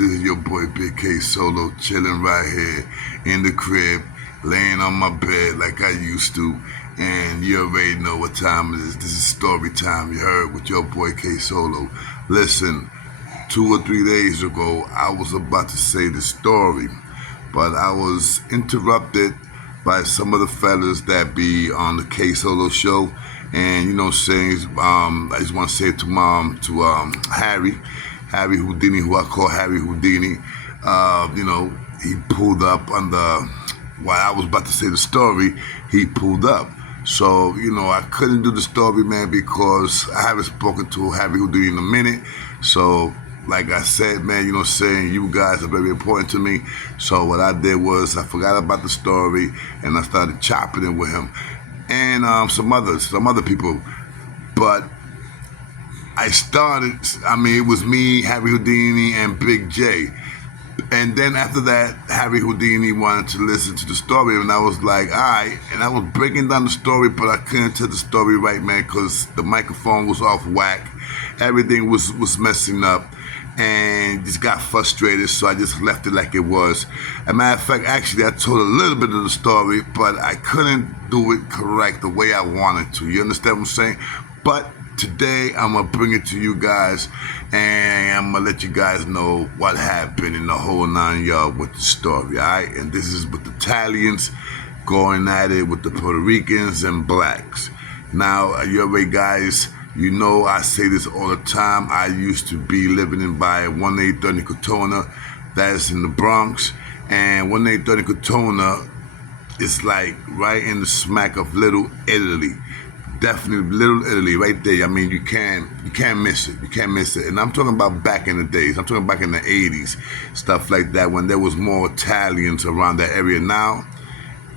This is your boy Big K Solo, chilling right here in the crib, laying on my bed like I used to. And you already know what time it is. This is story time, you heard, with your boy K Solo. Listen, 2 or 3 days ago, I was about to say the story, but I was interrupted by some of the fellas that be on the K Solo show. And you know, saying, I just want to say to Harry Houdini, who I call Harry Houdini. He pulled up on the, while I was about to say the story, he pulled up. So, I couldn't do the story, man, because I haven't spoken to Harry Houdini in a minute. So, like I said, man, you guys are very important to me. So what I did was I forgot about the story and I started chopping it with him and some other people. But it was me, Harry Houdini, and Big J. And then after that, Harry Houdini wanted to listen to the story, and I was like, all right. And I was breaking down the story, but I couldn't tell the story right, man, because the microphone was off whack. Everything was messing up, and just got frustrated, so I just left it like it was. As a matter of fact, actually, I told a little bit of the story, but I couldn't do it correct the way I wanted to. You understand what I'm saying? But today, I'm going to bring it to you guys, and I'm going to let you guys know what happened in the whole 9 yards with the story, all right? And this is with the Italians going at it with the Puerto Ricans and blacks. Now, you already guys, I say this all the time. I used to be living by 1830 Cortona. That is in the Bronx. And 1830 Cortona is like right in the smack of Little Italy. Definitely Little Italy right there. I mean, you can't miss it. You can't miss it. And I'm talking about back in the days. I'm talking back in the 80s, stuff like that, when there was more Italians around that area. Now,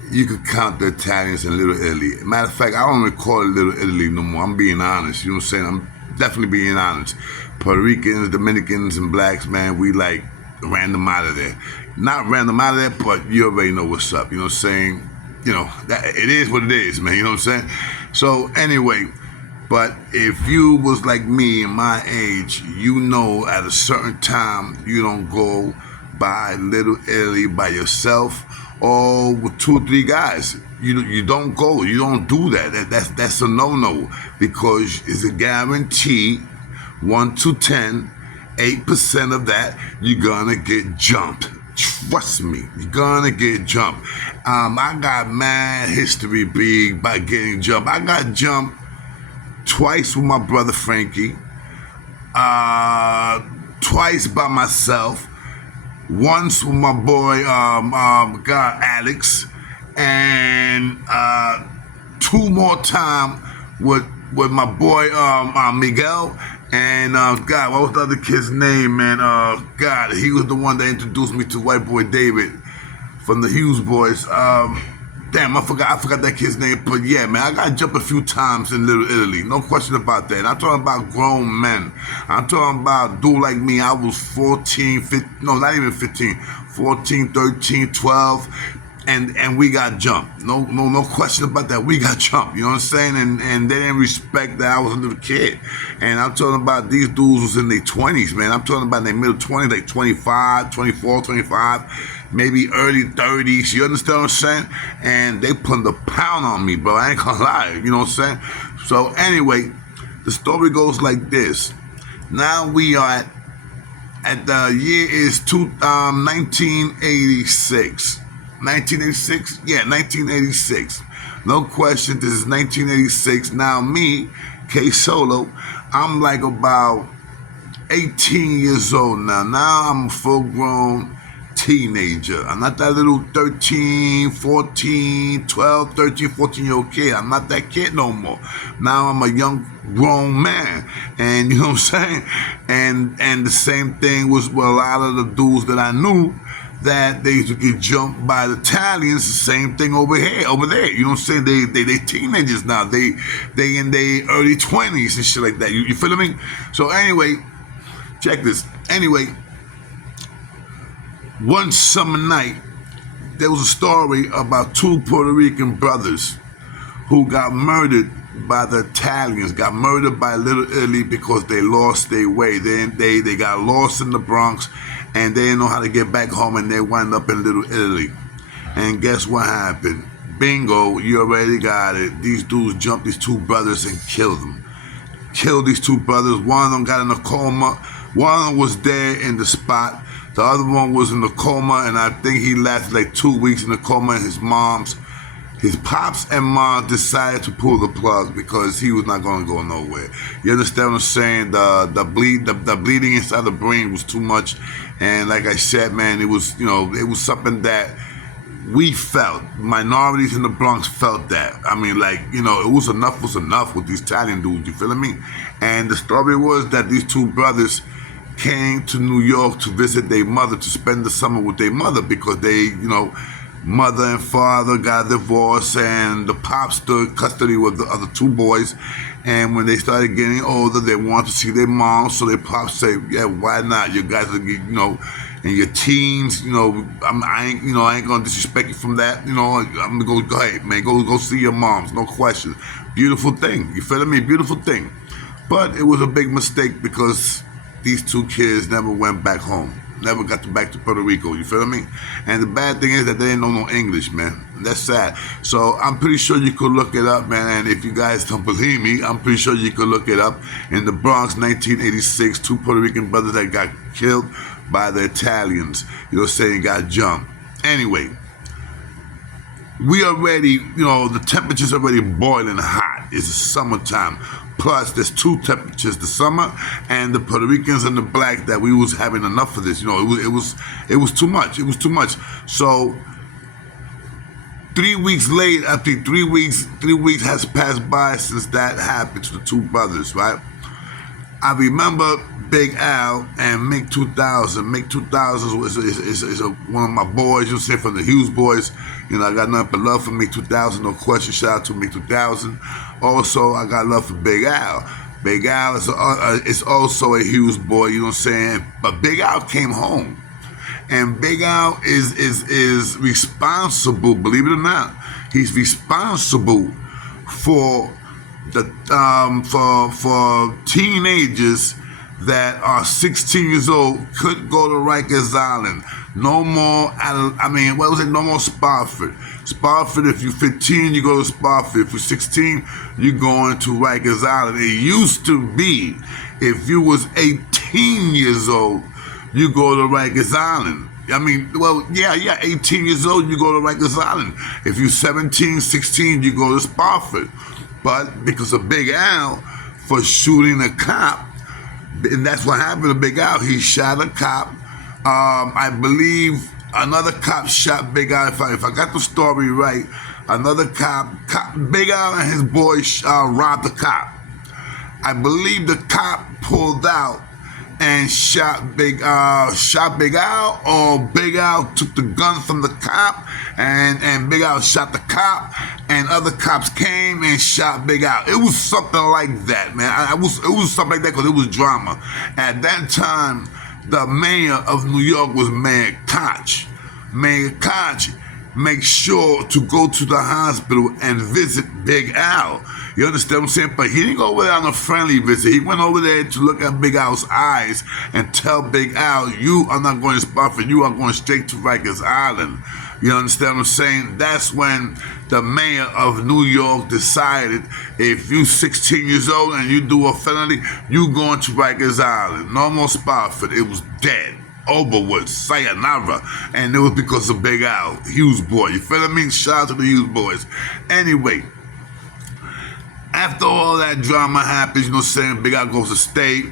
you could count the Italians in Little Italy. Matter of fact, I don't even call it Little Italy no more. I'm being honest. You know what I'm saying? I'm definitely being honest. Puerto Ricans, Dominicans, and blacks, man, we like ran them out of there. Not ran them out of there, but you already know what's up. You know what I'm saying? That it is what it is, man. You know what I'm saying? So anyway, but if you was like me in my age, at a certain time you don't go by Little Italy by yourself or with 2 or 3 guys. You don't go. You don't do that. That's a no-no, because it's a guarantee 1 to 10, 8% of that you're gonna get jumped. Trust me, you're gonna get jumped. I got mad history big by getting jumped. I got jumped twice with my brother Frankie, twice by myself, once with my boy Alex, and 2 more times with my boy Miguel. And God, what was the other kid's name, man? God, he was the one that introduced me to white boy David from the Hughes Boys. Damn, I forgot that kid's name. But yeah, man, I got jumped a few times in Little Italy. No question about that. I'm talking about grown men. I'm talking about dude like me. I was 14, 15, no, not even 15, 14, 13, 12. And we got jumped. No question about that. We got jumped. You know what I'm saying? And they didn't respect that I was a little kid. And I'm talking about these dudes was in their 20s, man. I'm talking about in their middle 20s, like 25, 24, 25, maybe early 30s. You understand what I'm saying? And they put the pound on me, bro. I ain't gonna lie. You know what I'm saying? So anyway, the story goes like this. Now we are at the year is 1986. 1986? Yeah, 1986. No question, this is 1986. Now me, K Solo, I'm like about 18 years old now. Now I'm a full-grown teenager. I'm not that little 13, 14, 12, 13, 14-year-old kid. I'm not that kid no more. Now I'm a young grown man. And you know what I'm saying? And the same thing was with a lot of the dudes that I knew, that they used to get jumped by the Italians. The same thing over there. You know what I'm saying? They teenagers now. They in their early 20s and shit like that. You feel me? So anyway, check this. Anyway, one summer night, there was a story about 2 Puerto Rican brothers who got murdered by the Italians, got murdered by Little Italy because they lost their way. They got lost in the Bronx, and they didn't know how to get back home, and they wound up in Little Italy. And guess what happened? Bingo, you already got it. These dudes jumped these two brothers and killed them. Killed these two brothers. One of them got in a coma. One of them was there in the spot. The other one was in the coma, and I think he lasted like 2 weeks in the coma. And his pops and mom decided to pull the plug because he was not going to go nowhere. You understand what I'm saying? The bleeding inside the brain was too much, and like I said, man, it was something that we felt. Minorities in the Bronx felt that. I mean, like, it was enough with these Italian dudes, you feeling me? And the story was that these two brothers came to New York to visit their mother, to spend the summer with their mother, because they, mother and father got divorced, and the pops took custody with the other two boys. And when they started getting older, they wanted to see their mom, so their pops said, yeah, why not? You guys are, in your teens, I ain't gonna disrespect you from that. I'm gonna go ahead, man, go see your moms, no question. Beautiful thing, you feel me? Beautiful thing. But it was a big mistake because these two kids never went back home. Never got back to Puerto Rico, you feel me? And the bad thing is that they didn't know no English, man. That's sad. So I'm pretty sure you could look it up, man. And if you guys don't believe me, I'm pretty sure you could look it up. In the Bronx, 1986, two Puerto Rican brothers that got killed by the Italians, saying got jumped. Anyway, we already, the temperature's already boiling hot. It's the summertime. Plus, there's two temperatures: the summer and the Puerto Ricans and the black. That we was having enough of this. It was too much. It was too much. So 3 weeks later, after 3 weeks has passed by since that happened to the two brothers, right? I remember Big Al and Mick 2000. Mick 2000 is one of my boys, from the Hughes boys. I got nothing but love for Mick 2000, no question. Shout out to Mick 2000. Also, I got love for Big Al. Big Al is also a Hughes boy, But Big Al came home. And Big Al is responsible, believe it or not. He's responsible for the for teenagers that are 16 years old could go to Rikers Island. No more, no more Spofford. Spofford, if you're 15, you go to Spofford. If you're 16, you're going to Rikers Island. It used to be, if you was 18 years old, you go to Rikers Island. 18 years old, you go to Rikers Island. If you're 17, 16, you go to Spofford. But because of Big Al for shooting a cop, and that's what happened to Big Al. He shot a cop. I believe another cop shot Big Al. If I got the story right, another cop Big Al and his boys robbed the cop. I believe the cop pulled out and shot Big Al, or Big Al took the gun from the cop, and Big Al shot the cop, and other cops came and shot Big Al. It was something like that, man. It was something like that because it was drama. At that time, the mayor of New York was Mayor Koch. Mayor Koch make sure to go to the hospital and visit Big Al. You understand what I'm saying? But he didn't go over there on a friendly visit. He went over there to look at Big Al's eyes and tell Big Al, you are not going to Spofford, you are going straight to Rikers Island. You understand what I'm saying? That's when the mayor of New York decided, if you 16 years old and you do a felony, you going to Rikers Island. No more Spofford. It was dead. Overwood, sayonara, and it was because of Big Al, Hughes boy. You feel me? Shout out to the Hughes boys. Anyway, after all that drama happens, Big Al goes to state.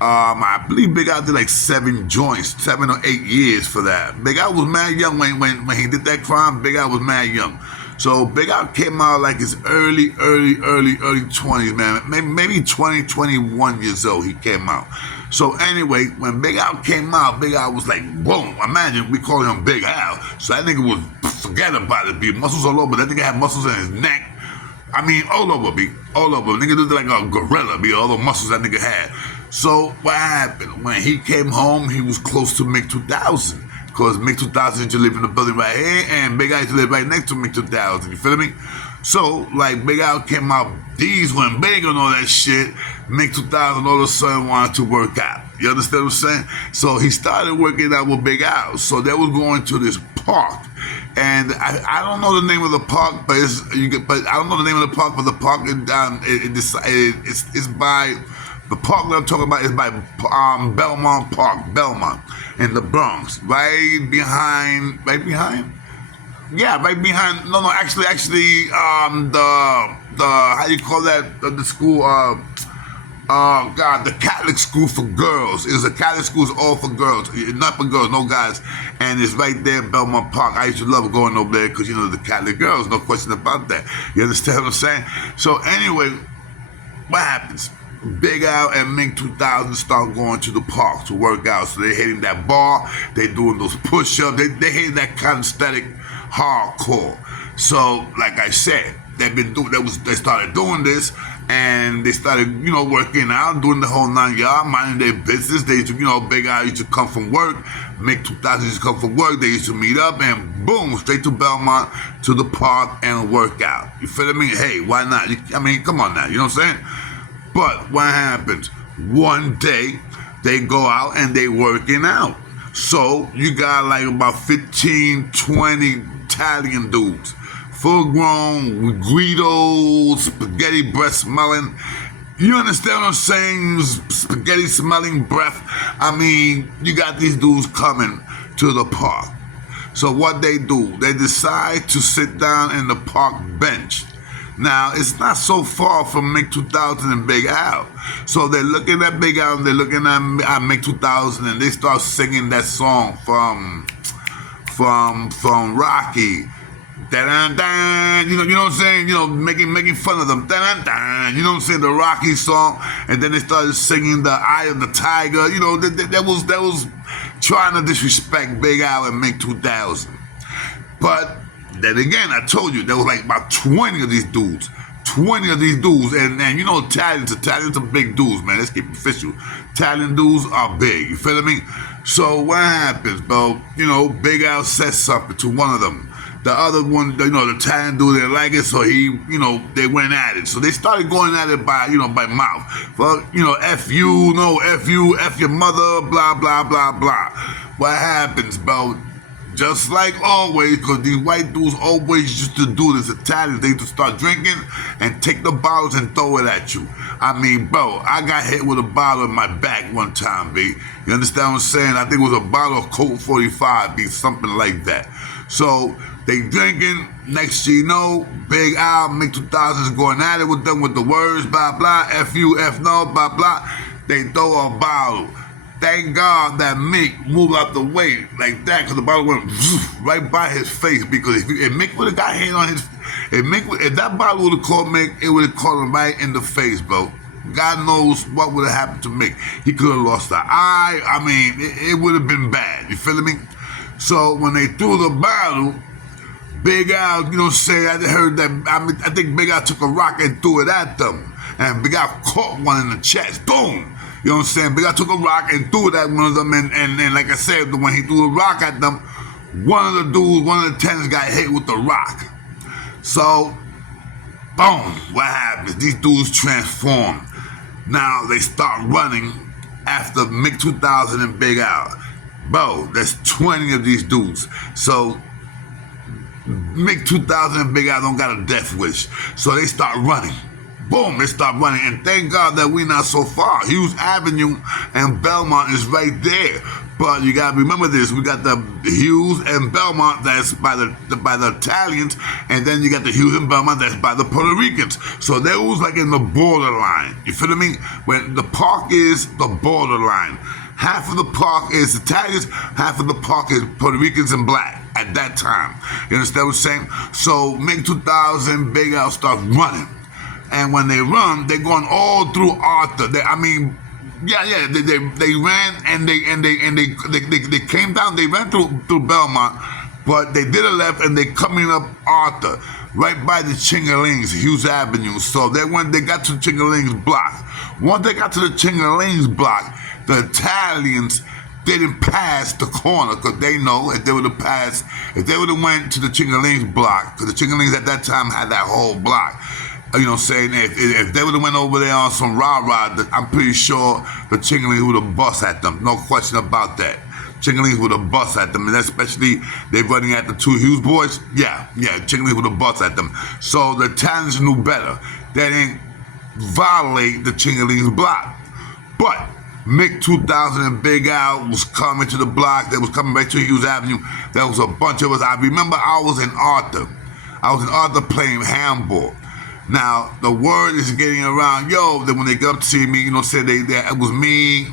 I believe Big Al did like 7 or 8 years for that. Big Al was mad young when he did that crime. Big Al was mad young. So Big Al came out like his early 20s, man. Maybe 20, 21 years old he came out. So anyway, when Big Al came out, Big Al was like, boom. Imagine we call him Big Al. So that nigga was, forget about it, be muscles all over. That nigga had muscles in his neck. All over, be all over. Nigga looked like a gorilla, be all the muscles that nigga had. So what happened? When he came home, he was close to Mick 2000. Because Mick 2000 used to live in the building right here, and Big Al used to live right next to Mick 2000. You feel me? So, like, Big Al came out, these went big and all that shit. Mick 2000 all of a sudden wanted to work out. You understand what I'm saying? So he started working out with Big Al. So they was going to this park, and I don't know the name of the park, but I don't know the name of the park, but the park it's by. The park that I'm talking about is by Belmont Park, Belmont, in the Bronx, right behind. Yeah, right behind. No, actually, the how do you call that? The school. God, the Catholic school for girls. It was a Catholic school, it's all for girls, not for girls, no guys. And it's right there in Belmont Park. I used to love going over there because, the Catholic girls, no question about that. You understand what I'm saying? So anyway, what happens? Big Al and Mink 2000 start going to the park to work out. So they're hitting that bar, they doing those push-ups, they hitting that kinesthetic hardcore. So, like I said, they started doing this, and they started, working out, doing the whole 9 yard, minding their business. They used to, Big Al used to come from work, Mink 2000 used to come from work, they used to meet up, and boom, straight to Belmont, to the park, and work out. You feel me? Hey, why not? Come on now, you know what I'm saying? But what happens? One day, they go out and they working out. So, you got like about 15, 20 Italian dudes. Full grown, Guido, spaghetti breath smelling. You understand what I'm saying? Spaghetti smelling breath. You got these dudes coming to the park. So what they do, they decide to sit down in the park bench. Now, it's not so far from Mink 2000 and Big Al. So they're looking at Big Al and they're looking at Mink 2000, and they start singing that song from Rocky. Da-dun-dun, you know what I'm saying? Making fun of them. Da-dun-dun, you know what I'm saying? The Rocky song. And then they started singing the Eye of the Tiger. That was trying to disrespect Big Al and Mink 2000. But then again, I told you, there was like about 20 of these dudes. 20 of these dudes. And Italians are big dudes, man. Let's keep it official. Italian dudes are big. You feel me? So what happens, bro? Big Al says something to one of them. The other one, the Italian dude didn't like it, so they went at it. So they started going at it by mouth. Well, F you, F your mother, blah, blah, blah, blah. What happens, bro? Just like always, because these white dudes always used to do this, Italians, they used to start drinking and take the bottles and throw it at you. Bro, I got hit with a bottle in my back one time, B. You understand what I'm saying? I think it was a bottle of Colt 45, B, something like that. So, they drinking, next thing you know, Big Al, Mink 2000 is going at it with them with the words, blah, blah, F you, F no, blah, blah. They throw a bottle. Thank God that Mink moved out the way like that, because the bottle went right by his face, because if Mink would have got hit on his, if that bottle would have caught Mink, it would have caught him right in the face, bro. God knows what would have happened to Mink. He could have lost an eye. It would have been bad. You feeling me? So when they threw the bottle, Big Al, I heard that, I think Big Al took a rock and threw it at them. And Big Al caught one in the chest. Boom! You know what I'm saying? Big Al took a rock and threw it at one of them. And like I said, when he threw the rock at them, one of the tenants got hit with the rock. So, boom! What happens? These dudes transform. Now they start running after Mink 2000 and Big Al. Bro, there's 20 of these dudes. So, Mink 2000 and Big Al don't got a death wish. So they start running. Boom, they start running. And thank God that we're not so far. Hughes Avenue and Belmont is right there. But you gotta remember this. We got the Hughes and Belmont that's by the Italians, and then you got the Hughes and Belmont that's by the Puerto Ricans. So they was like in the borderline. You feel me? When the park is the borderline. Half of the park is Italians, half of the park is Puerto Ricans and black at that time. You understand what I'm saying? So Mink 2000, Big Al starts running. And when they run, they're going all through Arthur. They ran and they came down, they ran through Belmont, but they did a left and they coming up Arthur, right by the Chingalings, Hughes Avenue. So they got to the Chingalings block. Once they got to the Chingalings block, the Italians didn't pass the corner, because they know if they would have went to the Chingalings block, because the Chingalings at that time had that whole block, You know what I'm saying? If they would have went over there on some rah-rah, I'm pretty sure the Chingalings would have bust at them. No question about that. Chingalings would have bust at them, and especially they running at the two Hughes boys. Yeah, Chingalings would have bust at them. So the Italians knew better. They didn't violate the Chingalings block. But Mick 2000 and Big Al was coming to the block. They was coming back to Hughes Avenue. There was a bunch of us. I remember I was in Arthur. Playing handball. Now, the word is getting around, yo, that when they get up to see me, you know, say it was me.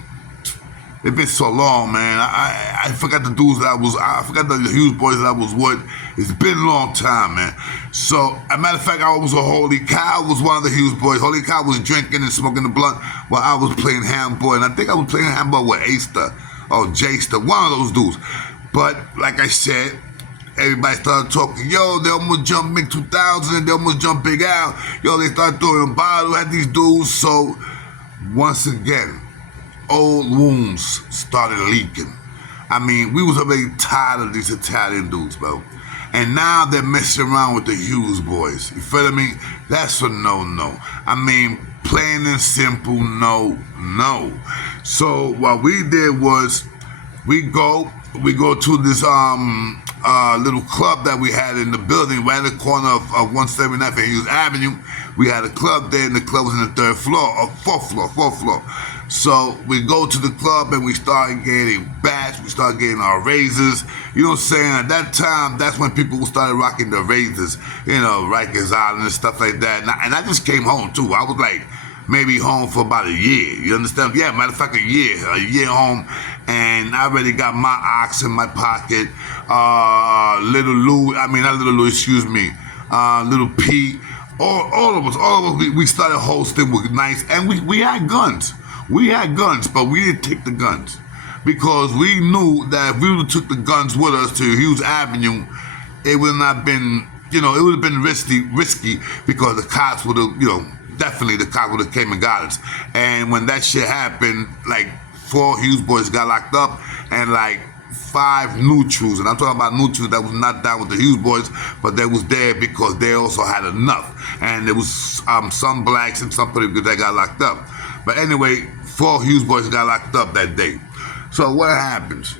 It's been so long, man. I forgot the dudes that I forgot the Hughes boys that I was with. It's been a long time, man. So, as a matter of fact, I was a Holy Cow, was one of the Hughes boys. Holy Cow was drinking and smoking the blunt while I was playing handball. And I think I was playing handball with Aster or Jester, one of those dudes. But, like I said, everybody started talking, yo, they almost jumped Mick 2000, they almost jumped Big Al. Yo, they started throwing a bottle at these dudes. So, once again, old wounds started leaking. I mean, we was already tired of these Italian dudes, bro. And now they're messing around with the Hughes boys. You feel me? That's a no-no. I mean, plain and simple, no. So what we did was we go to this little club that we had in the building right at the corner of 179th and Hughes Avenue. We had a club there, and the club was in the fourth floor. So we go to the club and we started getting bats, we started getting our razors. You know what I'm saying? At that time, that's when people started rocking the razors, you know, Rikers Island and stuff like that. And I just came home too. I was like maybe home for about a year. You understand? Yeah, matter of fact, a year home. And I already got my ox in my pocket. Little Pete. All of us, we started hosting with nice, and we had guns. We had guns, but we didn't take the guns because we knew that if we would have took the guns with us to Hughes Avenue, it would not been, you know, it would have been risky because the cops would have, you know, definitely the cops would have came and got us. And when that shit happened, like 4 Hughes boys got locked up and like 5 neutrals, and I'm talking about neutrals that was not down with the Hughes boys, but they was there because they also had enough. And there was some blacks and some people that got locked up. But anyway, 4 Hughes boys got locked up that day. So what happens?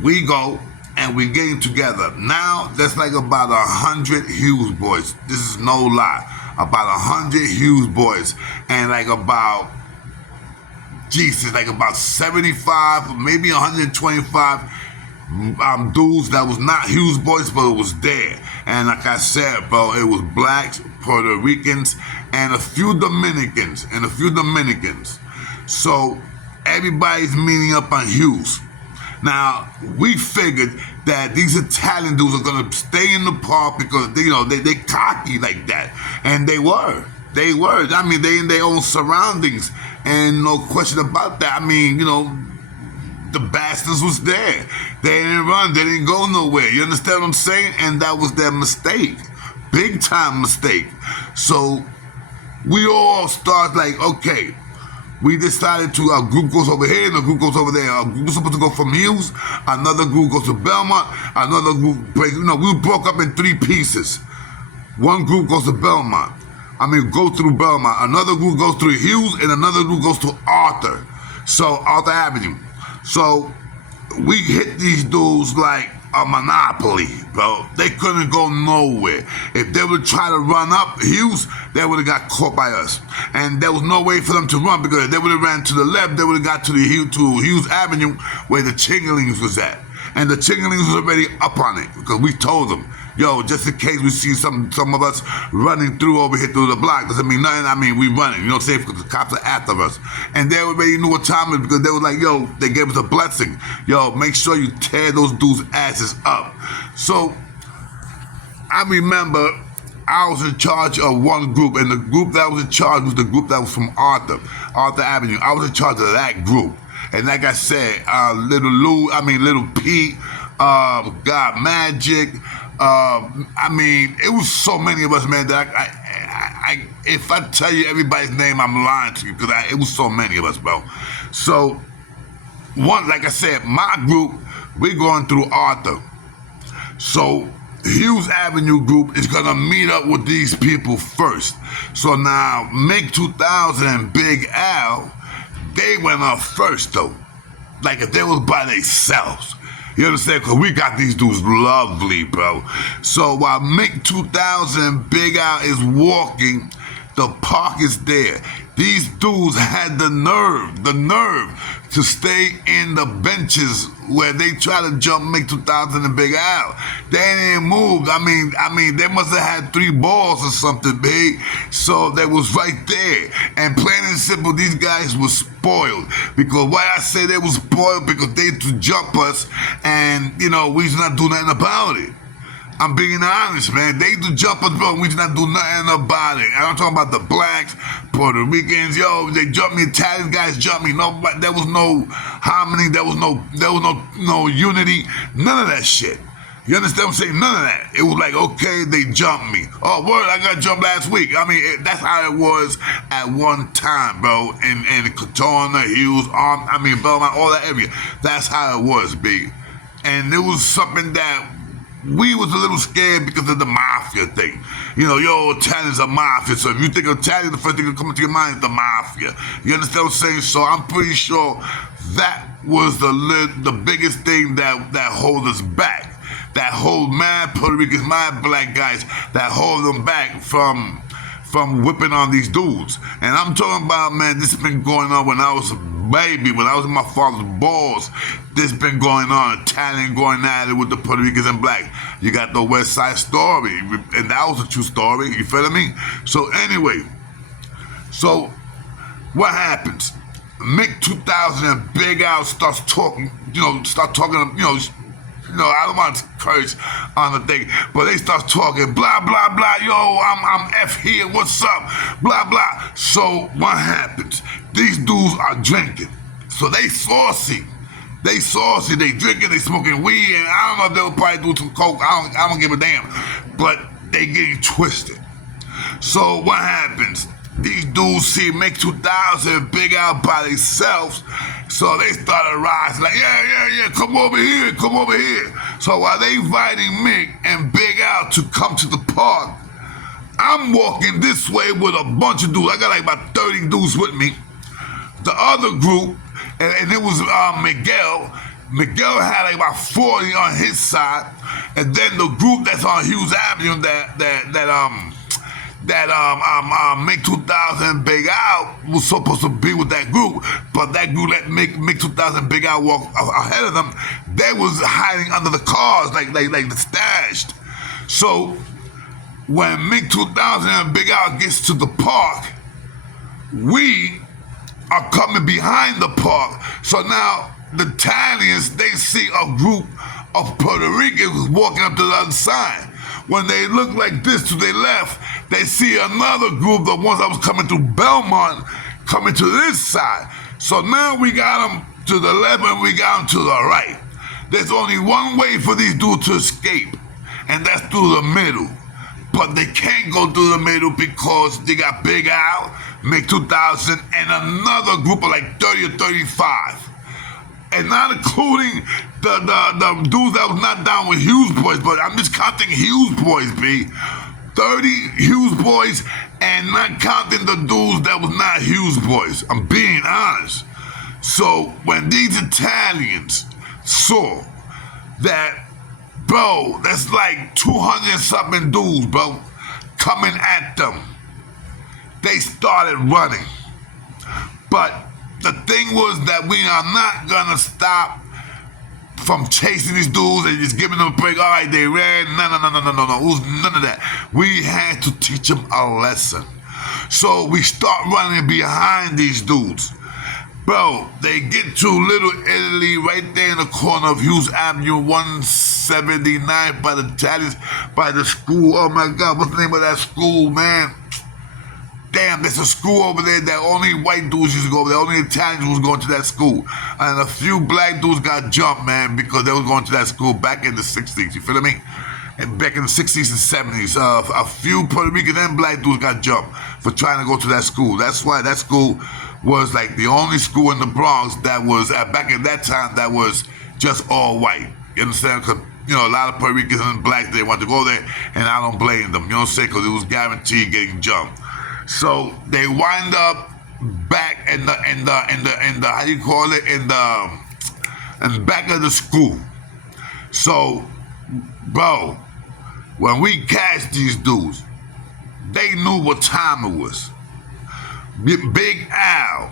We go and we getting together. Now there's like about 100 Hughes boys. This is no lie. About 100 Hughes boys and like about 75, maybe 125 dudes that was not Hughes boys, but it was there. And like I said, bro, it was blacks, Puerto Ricans, and a few Dominicans. So everybody's meeting up on Hughes. Now, we figured that these Italian dudes are gonna stay in the park because they cocky like that. And they were. I mean, they in their own surroundings. And no question about that. I mean, you know, the bastards was there. They didn't run. They didn't go nowhere. You understand what I'm saying? And that was their mistake. Big time mistake. So we all start like, okay, we decided to, a group goes over here and a group goes over there. A group was supposed to go from Hughes. Another group goes to Belmont. Another group, we broke up in 3 pieces. One group goes to Belmont. Go through Belmont. Another group goes through Hughes, and another group goes to Arthur. So, Arthur Avenue. So, we hit these dudes like a monopoly, bro. They couldn't go nowhere. If they would try to run up Hughes, they would have got caught by us. And there was no way for them to run because if they would have ran to the left, they would have got to Hughes Avenue where the Chingalings was at. And the Chingalings was already up on it because we told them, yo, just in case we see some of us running through over here through the block, doesn't mean nothing. We running, you know what I'm saying? Because the cops are after us. And they already knew what time it was because they were like, yo, they gave us a blessing. Yo, make sure you tear those dudes' asses up. So, I remember I was in charge of one group, and the group that was in charge was the group that was from Arthur Avenue. I was in charge of that group. And like I said, Little Pete, God Magic, it was so many of us, man, that I if I tell you everybody's name, I'm lying to you, because it was so many of us, bro. So, like I said, my group, we're going through Arthur. So, Hughes Avenue group is gonna meet up with these people first. So now, Make 2000 and Big Al, they went up first though. Like if they was by themselves. You understand? Because we got these dudes lovely, bro. So while Mick 2000 Big Al is walking, the park is there. These dudes had the nerve to stay in the benches where they try to jump Mick 2000 and Big Al. They didn't move. I mean, they must have had 3 balls or something, big. So they was right there. And plain and simple, these guys were spoiled. Because why I say they was spoiled? Because they to jump us and, we just not do nothing about it. I'm being honest, man. They do jump us, bro. We did not do nothing about it. And I'm talking about the blacks, Puerto Ricans. They jumped me. Italian guys jumped me. No, there was no harmony. There was no unity. None of that shit. You understand what I'm saying? None of that. It was like, okay, they jumped me. Oh, word, I got jumped last week. I mean, that's how it was at one time, bro. In Katona, Hughes, Belmont, all that area. That's how it was, big. And it was something that we was a little scared because of the mafia thing. Italians are mafia. So if you think of Italian, the first thing that comes to your mind is the mafia. You understand what I'm saying? So I'm pretty sure that was the biggest thing that hold us back. That hold mad Puerto Ricans, mad black guys, that hold them back from whipping on these dudes. And I'm talking about, man, this has been going on when I was a baby, when I was in my father's balls. This been going on, Italian going at it with the Puerto Ricans and black. You got the West Side Story, and that was a true story, you feel me? So anyway, what happens? Mick 2000 and Big Al starts talking, I don't want to curse on the thing, but they start talking, blah, blah, blah, I'm F here, what's up, blah, blah. So what happens? These dudes are drinking. So they saucy. They drinking, they smoking weed, and I don't know if they'll probably do some coke, I don't give a damn. But they getting twisted. So what happens? These dudes see Make 2000 Big Al by themselves, so they started rising like, yeah, come over here. So while they inviting Mick and Big Al to come to the park, I'm walking this way with a bunch of dudes. I got like about 30 dudes with me. The other group, and it was Miguel. Miguel had like about 40 on his side, and then the group that's on Hughes Avenue that Make 2000 Big Al was supposed to be with that group, but that group let Make 2000 Big Al walk ahead of them. They was hiding under the cars, like stashed. So when Make 2000 and Big Al gets to the park, we are coming behind the park. So now the Italians, they see a group of Puerto Ricans walking up to the other side. When they look like this to their left, they see another group, the ones that was coming through Belmont, coming to this side. So now we got them to the left and we got them to the right. There's only one way for these dudes to escape, and that's through the middle. But they can't go through the middle because they got Big Al, Make 2000, and another group of like 30 or 35. And not including the dudes that was not down with Hughes boys, but I'm just counting Hughes boys, B. 30 Hughes boys and not counting the dudes that was not Hughes boys. I'm being honest. So when these Italians saw that, bro, that's like 200 something dudes, bro, coming at them, they started running. But the thing was that we are not gonna stop from chasing these dudes and just giving them a break. All right, they ran. No. It was none of that. We had to teach them a lesson. So we start running behind these dudes. Bro, they get to Little Italy right there in the corner of Hughes Avenue 179 by the Italians, by the school. Oh my God, what's the name of that school, man? Damn, there's a school over there that only white dudes used to go over there. Only Italians was going to that school. And a few black dudes got jumped, man, because they was going to that school back in the 60s. You feel me? And back in the 60s and 70s. A few Puerto Rican and black dudes got jumped for trying to go to that school. That's why that school was like the only school in the Bronx that was, back in that time, that was just all white. You understand? Because, a lot of Puerto Ricans and blacks, they want to go there, and I don't blame them. You know what I'm saying? Because it was guaranteed getting jumped. So they wind up back in the how do you call it, in the back of the school. So, bro, when we catch these dudes, they knew what time it was. Big Al,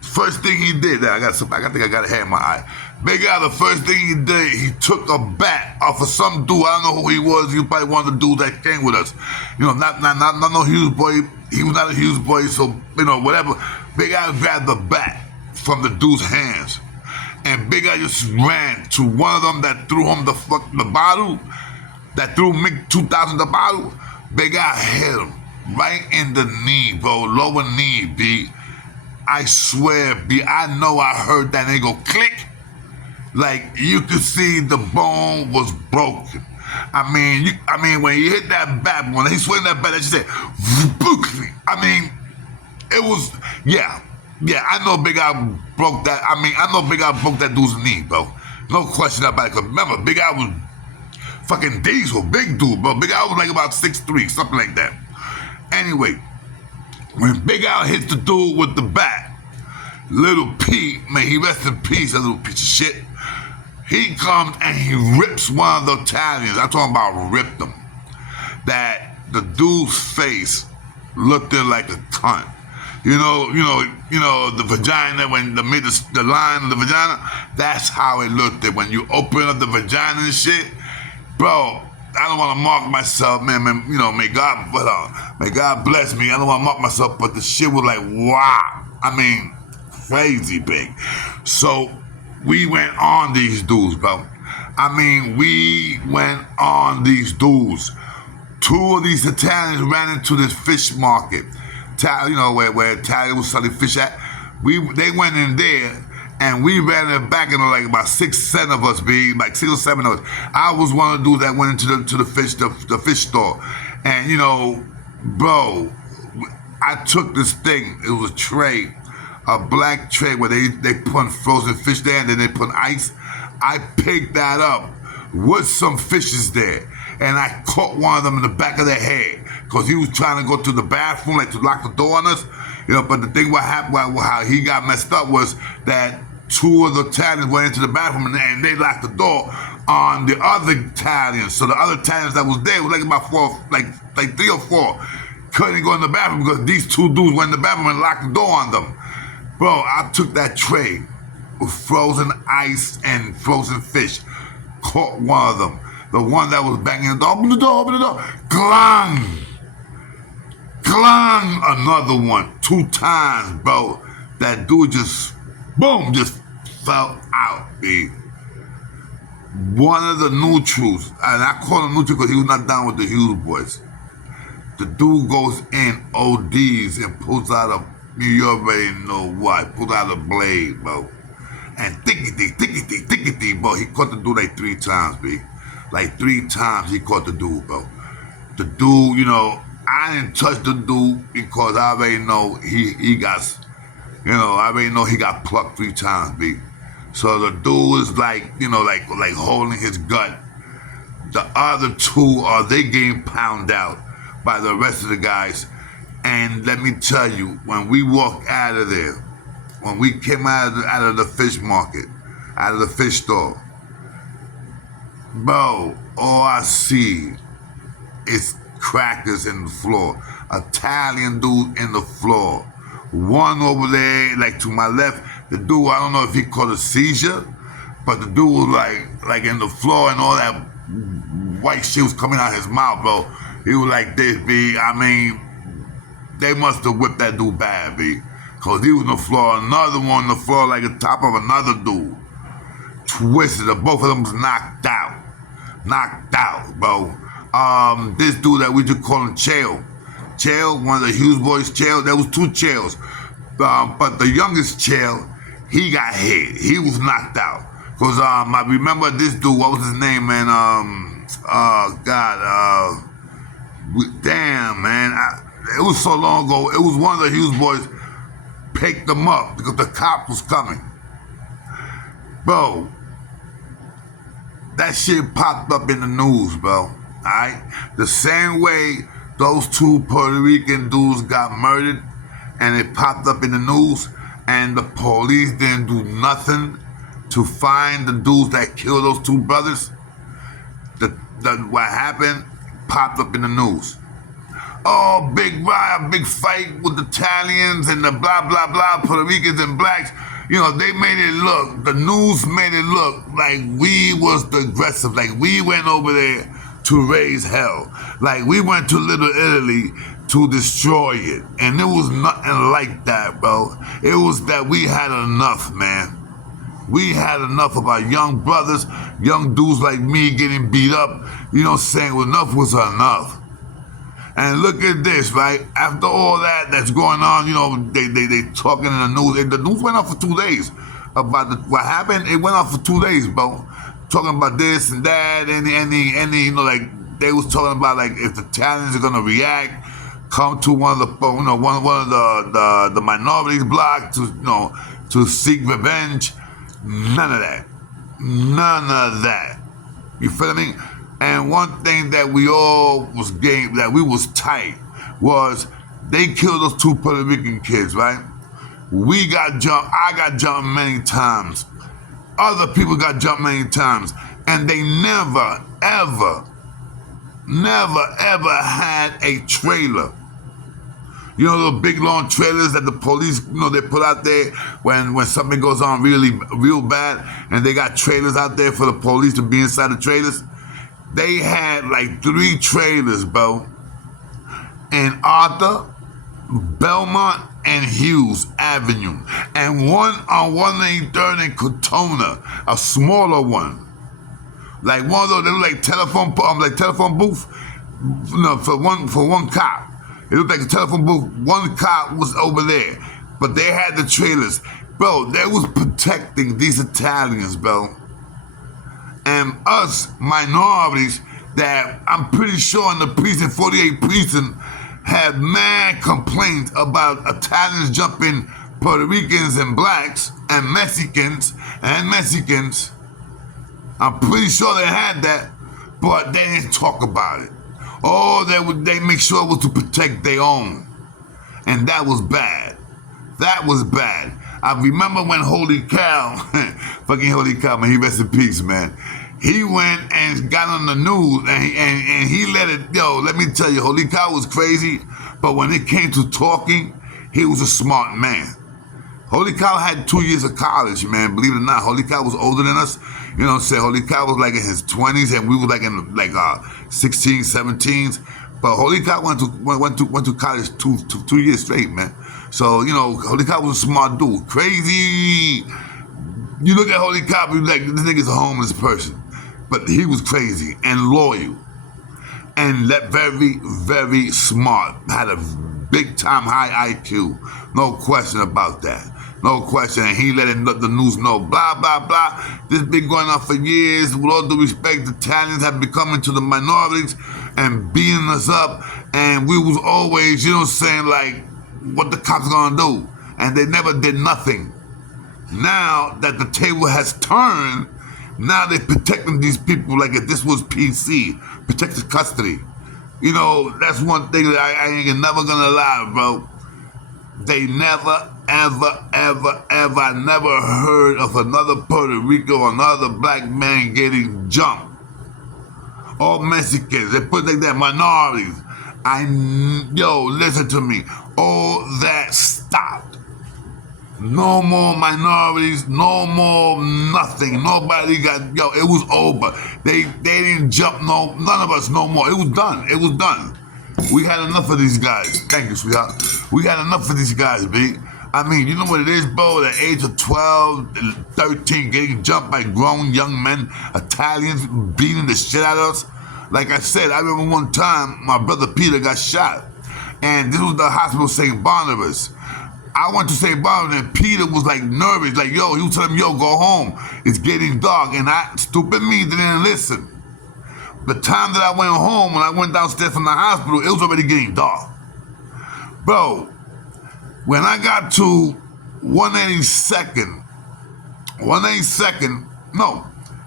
first thing he did, I think I got a hair in my eye. Big Al, the first thing he did, he took a bat off of some dude. I don't know who he was. He was probably one of the dudes that came with us. Not no Hughes boy. He was not a Hughes boy, so, whatever. Big Al grabbed the bat from the dude's hands. And Big Al just ran to one of them that threw him the bottle, that threw Mick 2000 the bottle. Big Al hit him right in the knee, bro, lower knee, B. I swear, B, I know I heard that nigga go click. Like, you could see the bone was broken. I mean, when he hit that bat, when he swung that bat, that just said, I mean, it was, yeah, I know Big Al broke that. I know Big Al broke that dude's knee, bro. No question about it. Because remember, Big Al was fucking diesel, big dude, bro. Big Al was like about 6'3", something like that. Anyway, when Big Al hits the dude with the bat, Little P, may he rest in peace, a little piece of shit, he comes and he rips one of the Italians. I'm talking about ripped him. That the dude's face looked like a cunt. The vagina, when they made the line of the vagina, that's how it looked. When you open up the vagina and shit, bro, I don't want to mark myself, man, may God bless me. I don't want to mark myself, but the shit was like, wow. I mean, crazy big. So we went on these dudes, bro. We went on these dudes. Two of these Italians ran into this fish market, where Italians was selling fish at. They went in there, and we ran it back, and like about 6, 7 of us, like 6 or 7 of us. I was one of the dudes that went into the fish store, and bro, I took this thing. It was a tray, a black tray where they put frozen fish there, and then they put ice. I picked that up with some fishes there, and I caught one of them in the back of the head because he was trying to go to the bathroom, like to lock the door on us. But the thing what happened, how he got messed up was that 2 of the Italians went into the bathroom and they locked the door on the other Italians. So the other Italians that was there was like about 4, like 3 or 4, couldn't go in the bathroom because these 2 dudes went in the bathroom and locked the door on them. Bro, I took that tray with frozen ice and frozen fish, caught one of them. The one that was banging the door, open the door, clang, another one, 2 times, bro. That dude just, boom, just fell out, B. One of the neutrals, and I call him neutral because he was not down with the Hughes boys. The dude goes in, ODs, and pulls out you already know what, pulls out a blade, bro. And tickety, bro. He caught the dude like 3 times, B. Like 3 times he caught the dude, bro. The dude, I didn't touch the dude because I already know he got, I already know he got plucked 3 times, B. So the dude is like, like holding his gut. The other 2 they getting pounded out by the rest of the guys. And let me tell you, when we walked out of there, when we came out of the fish market, out of the fish store, bro, all I see is crackers in the floor. Italian dude in the floor. One over there, like to my left, the dude, I don't know if he caught a seizure, but the dude was like in the floor and all that white shit was coming out his mouth, bro. He was like this, B. They must have whipped that dude bad, B. Because he was on the floor, another one on the floor like the top of another dude. Twisted, both of them was knocked out. Knocked out, bro. This dude that we just call him Chael. Chael, one of the Hughes boys, Chael. There was 2 Chaels. But the youngest Chael, he got hit. He was knocked out. Because I remember this dude, what was his name, man? Damn, man. It was so long ago. It was one of the Hughes boys picked them up because the cop was coming. Bro, that shit popped up in the news, bro. Alright? The same way those two Puerto Rican dudes got murdered and it popped up in the news and the police didn't do nothing to find the dudes that killed those two brothers. What happened popped up in the news. Oh, big riot, big fight with the Italians and the blah, blah, blah, Puerto Ricans and blacks. You know, they made it look, the news made it look like we was the aggressive, like we went over there to raise hell. Like we went to Little Italy to destroy it. And it was nothing like that, bro. It was that we had enough, man. We had enough of our young brothers, young dudes like me getting beat up. You know what I'm saying? Well, enough was enough. And look at this, right? After all that's going on, you know, they talking in the news. And the news went on for 2 days about what happened. It went on for 2 days, bro. Talking about this and that, any, you know, like they was talking about like if the Italians are gonna react, come to one of the, you know, one of the minorities block to, you know, to seek revenge. None of that. None of that. You feel me? And one thing that we all was getting, that we was tight, was they killed those two Puerto Rican kids, right? We got jumped. I got jumped many times. Other people got jumped many times. And they never, ever had a trailer. You know those big long trailers that the police, you know, they put out there when something goes on real bad, and they got trailers out there for the police to be inside the trailers? They had like 3 trailers, bro, in Arthur, Belmont, and Hughes Avenue, and one on 183rd and Cortona, a smaller one. Like one of those, they look like telephone booth, you know, for one cop. It looked like a telephone booth. One cop was over there, but they had the trailers. Bro, they was protecting these Italians, bro. And us minorities that I'm pretty sure in the precinct, 48 precinct, had mad complaints about Italians jumping Puerto Ricans and blacks and Mexicans. I'm pretty sure they had that, but they didn't talk about it. Oh, they make sure it was to protect their own. And that was bad. That was bad. I remember when Holy Cow, fucking Holy Cow, man, he rest in peace, man. He went and got on the news and he let it, let me tell you, Holy Cow was crazy, but when it came to talking, he was a smart man. Holy Cow had 2 years of college, man, believe it or not. Holy Cow was older than us. You know what I'm saying? Holy Cow was like in his 20s and we were like in 16s, 17s. But Holy Cow went to college two years straight, man. So, you know, Holy Cow was a smart dude. Crazy. You look at Holy Cow, you're like, this nigga's a homeless person. But he was crazy and loyal. And that very, very smart. Had a big time high IQ. No question about that. No question. And he let the news know, blah, blah, blah. This been going on for years. With all due respect, the Italians have been coming to the minorities and beating us up. And we was always, you know what I'm saying, like, what the cops gonna do? And they never did nothing. Now that the table has turned, now they're protecting these people like if this was PC, protected custody. You know, that's one thing that I ain't never gonna lie, bro. They never, ever, I never heard of another Puerto Rico or another black man getting jumped. All Mexicans, they put like that, minorities. Listen to me. All that stopped. No more minorities, no more nothing. Nobody got, it was over. They didn't jump, none of us no more. It was done. We had enough of these guys. Thank you, sweetheart. We had enough of these guys, B. I mean, you know what it is, bro? At the age of 12, 13, getting jumped by grown young men, Italians beating the shit out of us. Like I said, I remember one time my brother Peter got shot. And this was the hospital St. Barnabas. I went to St. Barnabas and Peter was like nervous. Like, he was telling me, go home. It's getting dark. And stupid me, didn't listen. The time that I went home, when I went downstairs from the hospital, it was already getting dark. Bro, when I got to 182nd,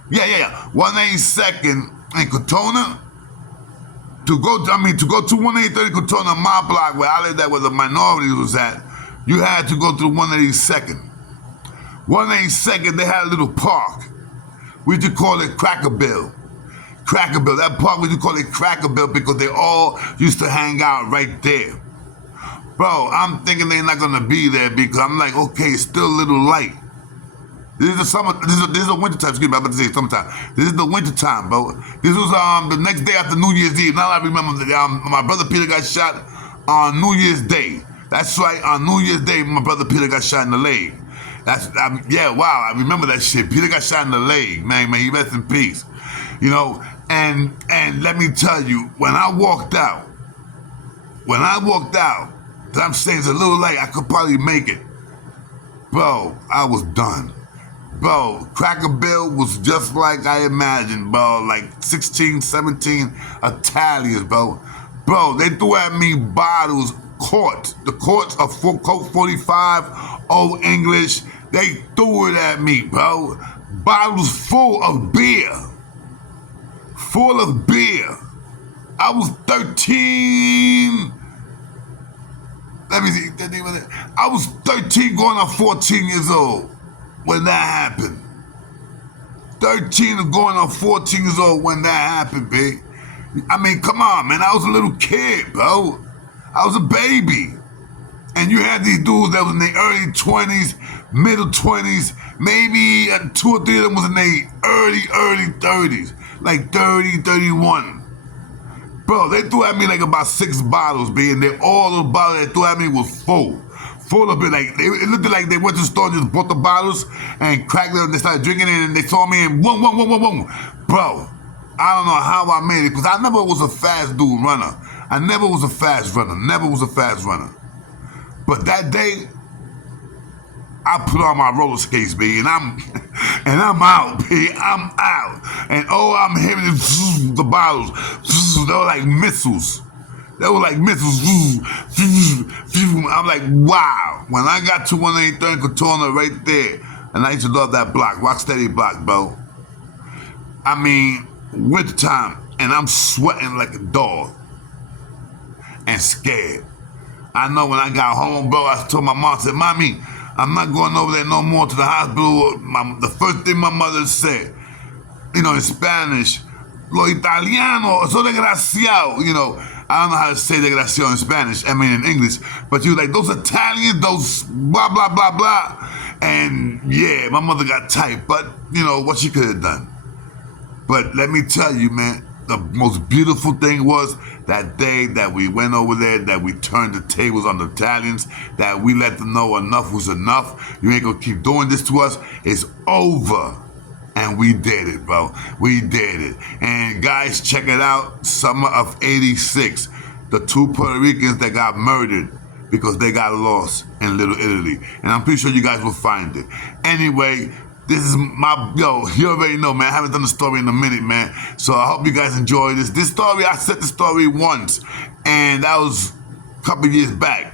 Yeah. 182nd in Cortona. To go to 183rd in Cortona, my block where I lived at, where the minorities was at, you had to go through 182nd. 182nd, they had a little park. We used to call it Crackerville. Crackerville. That park, we used to call it Crackerville because they all used to hang out right there. Bro, I'm thinking they're not gonna be there because I'm like, okay, it's still a little light. This is the summer. This is the winter time. Excuse me, I'm about to say summertime. This is the winter time, bro. This was the next day after New Year's Eve. Now I remember my brother Peter got shot on New Year's Day. That's right, on New Year's Day, my brother Peter got shot in the leg. Wow, I remember that shit. Peter got shot in the leg, man. He rest in peace. You know, and let me tell you, when I walked out, that I'm saying it's a little late, I could probably make it. Bro, I was done. Bro, Crackerville was just like I imagined, bro. Like 16, 17 Italians, bro. Bro, they threw at me bottles, quarts. The quarts of Coke 45, Old English. They threw it at me, bro. Bottles full of beer. Full of beer. I was 13. Let me see. I was 13 going on 14 years old when that happened. 13 going on 14 years old when that happened, big. I mean, come on, man. I was a little kid, bro. I was a baby. And you had these dudes that was in their early 20s, middle 20s, maybe 2 or 3 of them was in their early 30s, like 30, 31. Bro, they threw at me like about 6 bottles, B, and all the bottles they threw at me was full of it. Like it looked like they went to the store and just bought the bottles and cracked them and they started drinking it and they saw me and boom. Bro, I don't know how I made it because I never was a fast dude runner. I never was a fast runner. But that day, I put on my roller skates, B, and I'm out, B. I'm out. And I'm hitting the bottles. They were like missiles. I'm like, wow. When I got to 183rd in Cortona right there, and I used to love that block, Rocksteady block, bro. I mean, wintertime, and I'm sweating like a dog and scared. I know when I got home, bro, I told my mom, I said, Mommy, I'm not going over there no more to the hospital. The first thing my mother said, in Spanish, lo italiano, so desgraciado, I don't know how to say desgraciado in Spanish, in English, but she was like, those Italians, those blah, blah, blah, blah. And yeah, my mother got tight, but what she could have done. But let me tell you, man, the most beautiful thing was that day that we went over there, that we turned the tables on the Italians, that we let them know enough was enough. You ain't gonna keep doing this to us. It's over. And we did it, bro. We did it. And guys, check it out. Summer of '86. The 2 Puerto Ricans that got murdered because they got lost in Little Italy. And I'm pretty sure you guys will find it. Anyway, this is you already know, man. I haven't done the story in a minute, man. So I hope you guys enjoy this. This story, I said the story once, and that was a couple years back.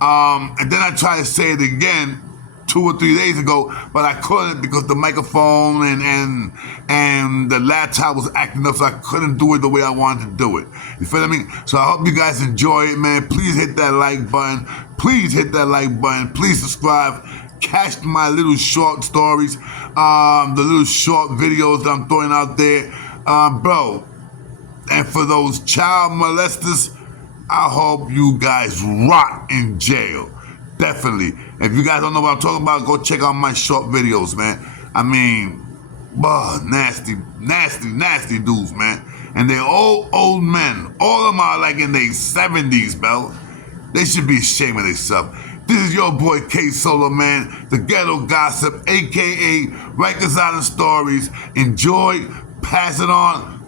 And then I tried to say it again 2 or 3 days ago, but I couldn't because the microphone and the laptop was acting up, so I couldn't do it the way I wanted to do it. You feel what I mean? So I hope you guys enjoy it, man. Please hit that like button. Please subscribe. Catch my little short stories, the little short videos that I'm throwing out there, bro. And for those child molesters, I hope you guys rot in jail. Definitely. If you guys don't know what I'm talking about, go check out my short videos, man. I mean, nasty dudes, man. And they're all old men. All of them are like in their 70s, bro. They should be ashamed of themselves. This is your boy K Solo, man, the Ghetto Gossip, aka Rikers Island Stories. Enjoy, pass it on,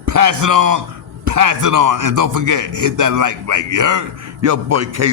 and don't forget, hit that like, you heard? Your boy K Solo.